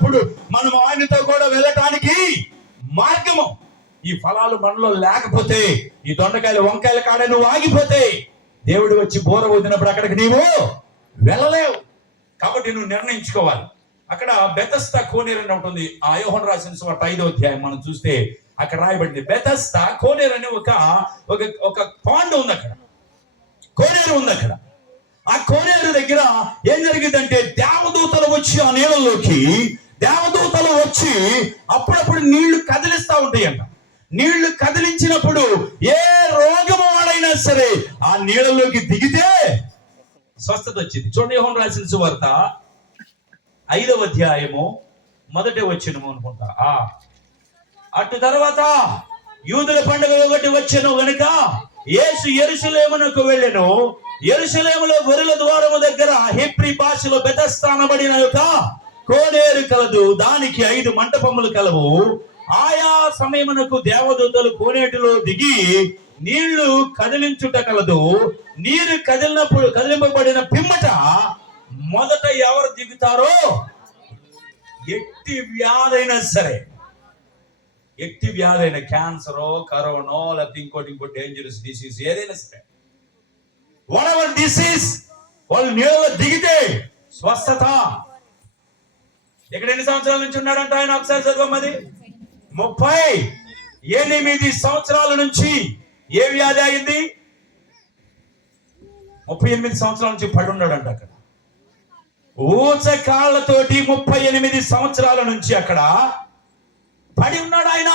వచ్చినప్పుడు మనం ఆయనతో కూడా వెళ్ళటానికి మార్గము. ఈ ఫలాలు మనలో లేకపోతే, ఈ దొండకాయలు వంకాయల కాడ నువ్వు ఆగిపోతే, దేవుడు వచ్చి బోర వదిలినప్పుడు అక్కడికి నీవు వెళ్ళలేవు. కాబట్టి నువ్వు నిర్ణయించుకోవాలి. అక్కడ బెతస్తా కోనేరు అని ఉంటుంది. ఆ యోహాను రాసిన సువార్త 5వ అధ్యాయం మనం చూస్తే అక్కడ రాయబడింది. బెతస్తా కోనేరు అనే ఒక పాండ్ ఉంది, అక్కడ కోనేరు ఉంది. అక్కడ ఆ కోనేరు దగ్గర ఏం జరిగిందంటే, దేవదూతలు వచ్చి ఆ నీళ్ళలోకి దేవదూతలు వచ్చి అప్పుడప్పుడు నీళ్లు కదిలిస్తా ఉంటాయంట. నీళ్లు కదిలించినప్పుడు ఏ రోగము వాడైనా సరే ఆ నీళ్ళలోకి దిగితే స్వస్థత వచ్చింది. చూడండి, యోహాను రాసిన సువార్త 5వ అధ్యాయము 1వ వచనం అనుకుంటా. అటు తర్వాత యూదుల పండుగ ఒకటి వచ్చెను గనుక యేసు యెరూషలేమునకు వెళ్ళెను. యెరూషలేములో గొర్రెల ద్వారము దగ్గర హెబ్రీ భాషలో బెతస్దా అనబడిన యొక్క కోనేరు కలదు. దానికి 5 మంటపములు కలవు. ఆయా సమయమునకు దేవదూతలు కోనేటిలో దిగి నీళ్లు కదిలించుట కలదు. నీరు కదిలింపబడిన పిమ్మట మొదట ఎవరు దిగుతారో, ఎట్టి వ్యాధైనా సరే, ఎట్టి వ్యాధైన, క్యాన్సరో, కరోనో, లేకపోతే ఇంకో డేంజరస్ డిసీజ్ ఏదైనా సరే, వాట్ ఎవర్ డిసీజ్, వాళ్ళు నీళ్ళలో దిగితే స్వస్థత. ఇక్కడ ఎన్ని సంవత్సరాల నుంచి ఉన్నాడంట ఆయన? ఒకసారి చదవమది. 38 సంవత్సరాల నుంచి ఏ వ్యాధి అయింది? 38 సంవత్సరాల నుంచి పడి ఉన్నాడంట అక్కడ. ఊచకాళ్లతోటి 38 సంవత్సరాల నుంచి అక్కడ పడి ఉన్నాడు ఆయన.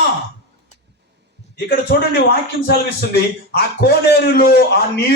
ఇక్కడ చూడండి, వాక్యం సెలవిస్తుంది, ఆ కోనేరులో ఆ నీరు